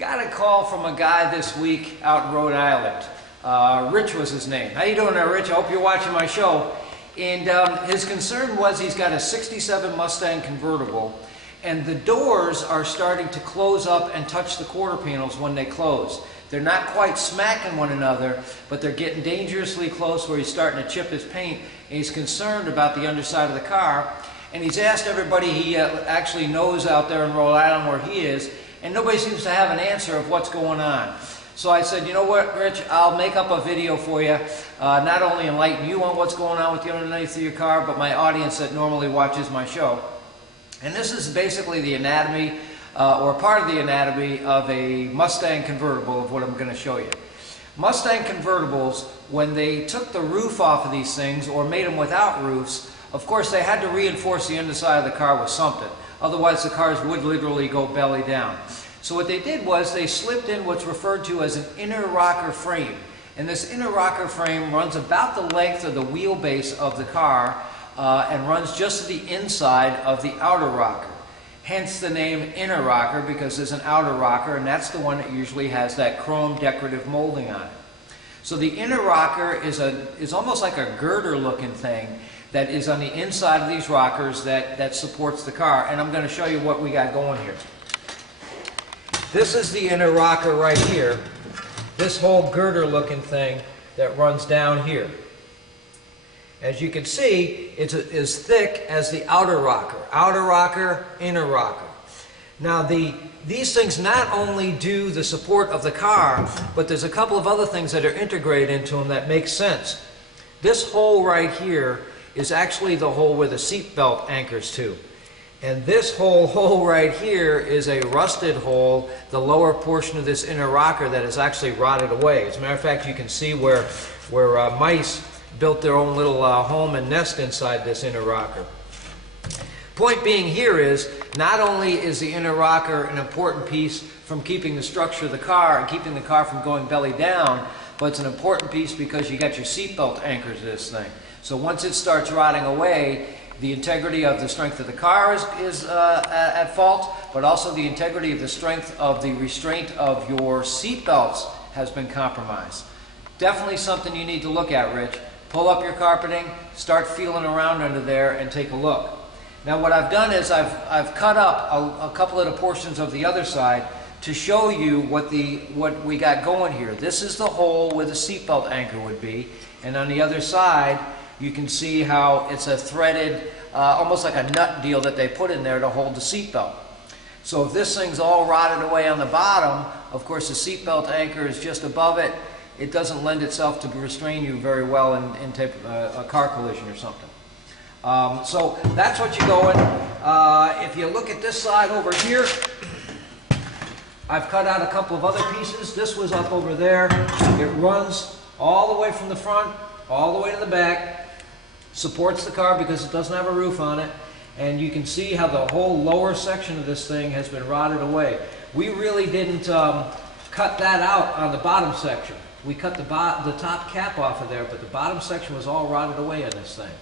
Got a call from a guy this week out in Rhode Island. Rich was his name. How you doing there, Rich? I hope you're watching my show. And his concern was he's got a 67 Mustang convertible, and the doors are starting to close up and touch the quarter panels when they close. They're not quite smacking one another, but they're getting dangerously close where he's starting to chip his paint, and he's concerned about the underside of the car. And he's asked everybody he actually knows out there in Rhode Island where he is, and nobody seems to have an answer of what's going on. So I said, you know what, Rich, I'll make up a video for you, not only enlighten you on what's going on with the underneath of your car, but my audience that normally watches my show. And this is basically the anatomy, or part of the anatomy of a Mustang convertible of what I'm going to show you. Mustang convertibles, when they took the roof off of these things or made them without roofs, of course they had to reinforce the underside of the car with something. Otherwise the cars would literally go belly down. So what they did was they slipped in what's referred to as an inner rocker frame. And this inner rocker frame runs about the length of the wheelbase of the car and runs just to the inside of the outer rocker. Hence the name inner rocker, because there's an outer rocker, and that's the one that usually has that chrome decorative molding on it. So the inner rocker is almost like a girder looking thing that is on the inside of these rockers that supports the car. And I'm going to show you what we got going here. This is the inner rocker right here. This whole girder looking thing that runs down here. As you can see, it's as thick as the outer rocker. Outer rocker, inner rocker. Now these things not only do the support of the car, but there's a couple of other things that are integrated into them that make sense. This hole right here is actually the hole where the seat belt anchors to. And this hole right here is a rusted hole, the lower portion of this inner rocker that is actually rotted away. As a matter of fact, you can see where mice built their own little home and nest inside this inner rocker. Point being here is, not only is the inner rocker an important piece from keeping the structure of the car and keeping the car from going belly down, but it's an important piece because you got your seatbelt anchors to this thing. So once it starts rotting away, the integrity of the strength of the car is at fault, but also the integrity of the strength of the restraint of your seat belts has been compromised. Definitely something you need to look at, Rich. Pull up your carpeting, start feeling around under there, and take a look. Now what I've done is I've cut up a couple of the portions of the other side to show you what we got going here. This is the hole where the seatbelt anchor would be, and on the other side you can see how it's a threaded, almost like a nut deal that they put in there to hold the seatbelt. So if this thing's all rotted away on the bottom, of course the seatbelt anchor is just above it. It doesn't lend itself to restrain you very well in a car collision or something. So that's what you're going. If you look at this side over here, I've cut out a couple of other pieces. This was up over there. It runs all the way from the front, all the way to the back. Supports the car because it doesn't have a roof on it, and you can see how the whole lower section of this thing has been rotted away. We really didn't cut that out on the bottom section. We cut the top cap off of there, but the bottom section was all rotted away on this thing.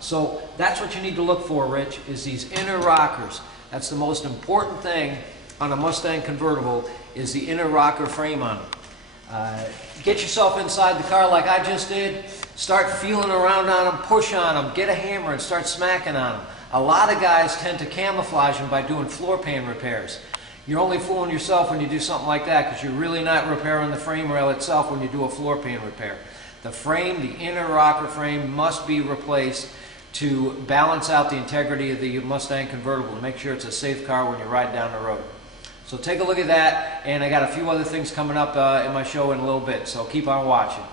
So that's what you need to look for, Rich, is these inner rockers. That's the most important thing on a Mustang convertible, is the inner rocker frame on it. Get yourself inside the car like I just did. Start feeling around on them, push on them, get a hammer and start smacking on them. A lot of guys tend to camouflage them by doing floor pan repairs. You're only fooling yourself when you do something like that, because you're really not repairing the frame rail itself when you do a floor pan repair. The frame, the inner rocker frame, must be replaced to balance out the integrity of the Mustang convertible to make sure it's a safe car when you ride down the road. So take a look at that, and I got a few other things coming up in my show in a little bit, so keep on watching.